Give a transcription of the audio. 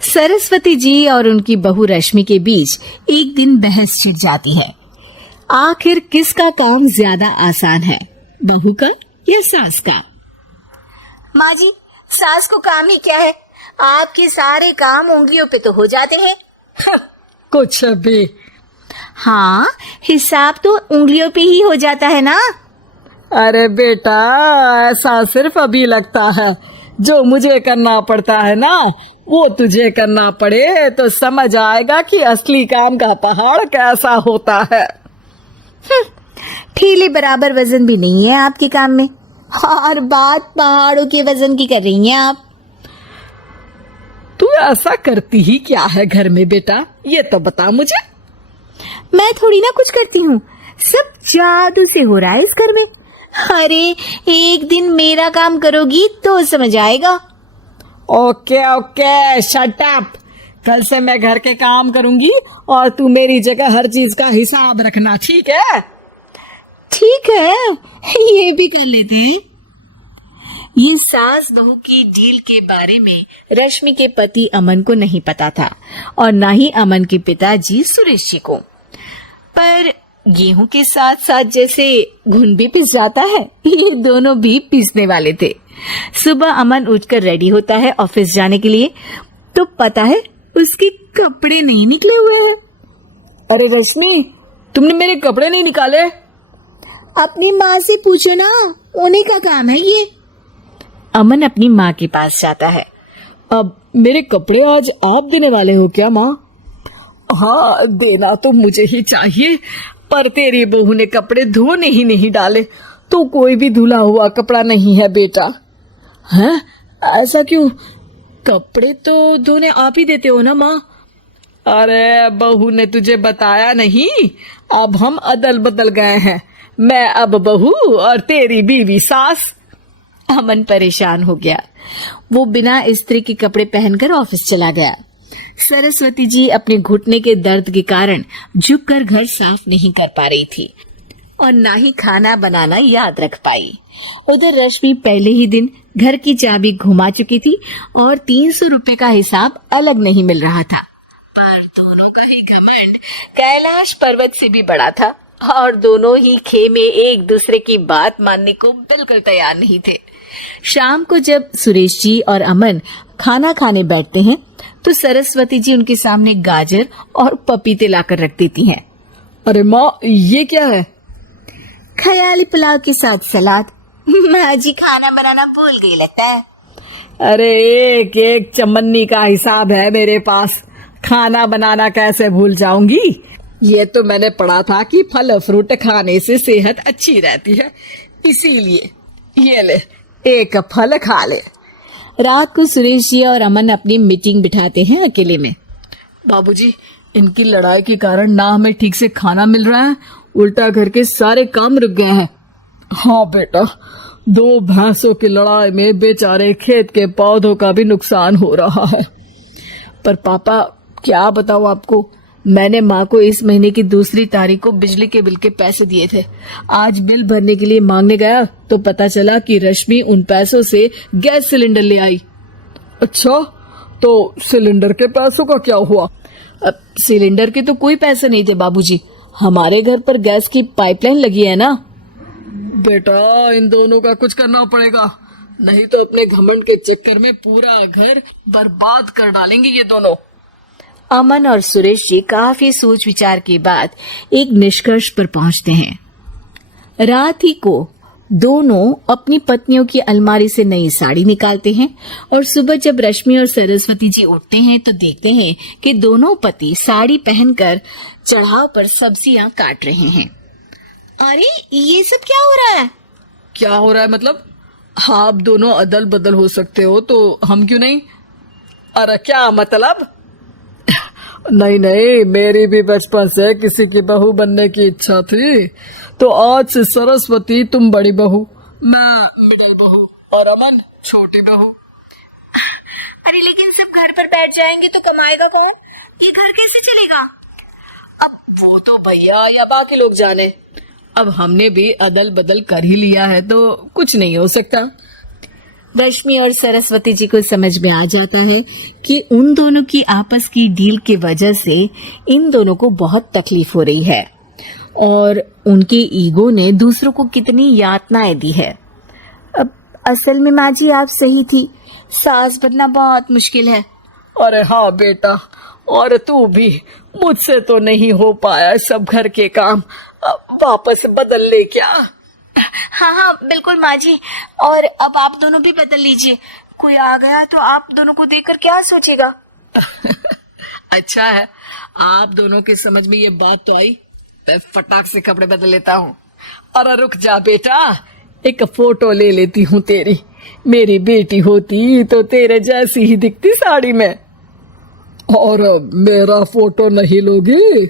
सरस्वती जी और उनकी बहू रश्मि के बीच एक दिन बहस छिड़ जाती है। आखिर किसका काम ज्यादा आसान है, बहू का या सास का? माँ जी, सास को काम ही क्या है, आपके सारे काम उंगलियों पे तो हो जाते हैं। कुछ भी। हाँ, हिसाब तो उंगलियों पे ही हो जाता है ना। अरे बेटा, ऐसा सिर्फ अभी लगता है। जो मुझे करना पड़ता है ना, वो तुझे करना पड़े तो समझ आएगा कि असली काम का पहाड़ कैसा होता है। ठेले बराबर वजन भी नहीं है आपके काम में, और बात पहाड़ों के वजन की कर रही हैं आप। तू ऐसा करती ही क्या है घर में बेटा, ये तो बता मुझे। मैं थोड़ी ना कुछ करती हूँ, सब जादू से हो रहा है इस घर में। अरे एक दिन मेरा काम करोगी तो समझ आएगा। Okay okay, shut up. कल से मैं घर के काम करूंगी और तू मेरी जगह हर चीज का हिसाब रखना, ठीक है? ठीक है, ये भी कर लेते हैं। ये सास बहू की डील के बारे में रश्मि के पति अमन को नहीं पता था और ना ही अमन के पिताजी सुरेश जी को। पर गेहूं के साथ साथ जैसे घुन भी पिस जाता है, ये दोनों भी पीसने वाले थे। सुबह अमन उठकर रेडी होता है ऑफिस जाने के लिए, तो पता है उसके कपड़े नहीं निकले हुए हैं। अरे रश्मि, तुमने मेरे कपड़े नहीं निकाले? अपनी माँ से पूछो ना, उन्हीं का काम है ये। अमन अपनी माँ के पास जाता है। अब मेरे कपड़े आज आप देने वाले हो क्या माँ? हाँ, देना तो मुझे ही चाहिए, पर तेरी बहू ने कपड़े धोने ही नहीं डाले, तो कोई भी धुला हुआ कपड़ा नहीं है बेटा। हैं? ऐसा क्यों? कपड़े तो धोने आप ही देते हो ना माँ? अरे बहू ने तुझे बताया नहीं, अब हम अदल बदल गए हैं। मैं अब बहू और तेरी बीवी सास। अमन परेशान हो गया। वो बिना इस्त्री के कपड़े पहनकर ऑफिस चला गया। सरस्वती जी अपने घुटने के दर्द के कारण झुककर घर साफ नहीं कर पा रही थी और ना ही खाना बनाना याद रख पाई। उधर रश्मि पहले ही दिन घर की चाबी घुमा चुकी थी और 300 रुपए का हिसाब अलग नहीं मिल रहा था। पर दोनों का ही घमंड कैलाश पर्वत से भी बड़ा था और दोनों ही खेमे एक दूसरे की बात मानने को बिल्कुल तैयार नहीं थे। शाम को जब सुरेश जी और अमन खाना खाने बैठते हैं तो सरस्वती जी उनके सामने गाजर और पपीते लाकर रख देती हैं। अरे माँ, ये क्या है? ख्याली पुलाव के साथ सलाद। माँ जी खाना बनाना भूल गई लगता है। अरे एक एक चमन्नी का हिसाब है मेरे पास, खाना बनाना कैसे भूल जाऊंगी? ये तो मैंने पढ़ा था कि फल फ्रूट खाने से सेहत अच्छी रहती है, इसीलिए ये ले, एक फल खा ले। रात को सुरेश जी और अमन अपनी मीटिंग बिठाते हैं अकेले में। बाबूजी, इनकी लड़ाई के कारण ना हमें ठीक से खाना मिल रहा है, उल्टा घर के सारे काम रुक गए हैं। हाँ बेटा, 2 भैंसों की लड़ाई में बेचारे खेत के पौधों का भी नुकसान हो रहा है। पर पापा, क्या बताऊं आपको, मैंने माँ को इस महीने की 2 तारीख को बिजली के बिल के पैसे दिए थे। आज बिल भरने के लिए मांगने गया तो पता चला कि रश्मि उन पैसों से गैस सिलेंडर ले आई। अच्छा, तो सिलेंडर के पैसों का क्या हुआ? अब सिलेंडर के तो कोई पैसे नहीं थे बाबूजी, हमारे घर पर गैस की पाइपलाइन लगी है ना। बेटा, इन दोनों का कुछ करना पड़ेगा, नहीं तो अपने घमंड के चक्कर में पूरा घर बर्बाद कर डालेंगे ये दोनों। अमन और सुरेश जी काफी सोच विचार के बाद एक निष्कर्ष पर पहुंचते हैं। रात ही को दोनों अपनी पत्नियों की अलमारी से नई साड़ी निकालते हैं और सुबह जब रश्मि और सरस्वती जी उठते हैं तो देखते हैं कि दोनों पति साड़ी पहनकर चढ़ाव पर सब्जियां काट रहे हैं। अरे ये सब क्या हो रहा है? क्या हो रहा है मतलब? आप दोनों अदल बदल हो सकते हो तो हम क्यों नहीं? अरे क्या मतलब? नहीं नहीं, मेरी भी बचपन से किसी की बहू बनने की इच्छा थी, तो आज से सरस्वती तुम बड़ी बहू, मैं मिडिल बहू और अमन छोटी बहू। अरे लेकिन सब घर पर बैठ जाएंगे तो कमाएगा कौन? ये घर कैसे चलेगा? अब वो तो भैया या बाकी लोग जाने, अब हमने भी अदल बदल कर ही लिया है तो कुछ नहीं हो सकता। रश्मि और सरस्वती जी को समझ में आ जाता है कि उन दोनों की आपस की डील की वजह से इन दोनों को बहुत तकलीफ हो रही है और उनके ईगो ने दूसरों को कितनी यातनाएं दी है। अब असल में माँ जी आप सही थी, सास बनना बहुत मुश्किल है। अरे हाँ बेटा, और तू भी, मुझसे तो नहीं हो पाया सब घर के काम, अब वापस बदल ले क्या? हाँ हाँ बिल्कुल माँ जी, और अब आप दोनों भी बदल लीजिए। कोई आ गया तो आप दोनों को देखकर क्या सोचेगा? अच्छा है, आप दोनों के समझ में ये बात तो आई। मैं फटाक से कपड़े बदल लेता हूँ। अरे रुक जा बेटा, एक फोटो ले लेती हूँ तेरी। मेरी बेटी होती तो तेरे जैसी ही दिखती साड़ी में। और मेरा फोटो नहीं लोगी?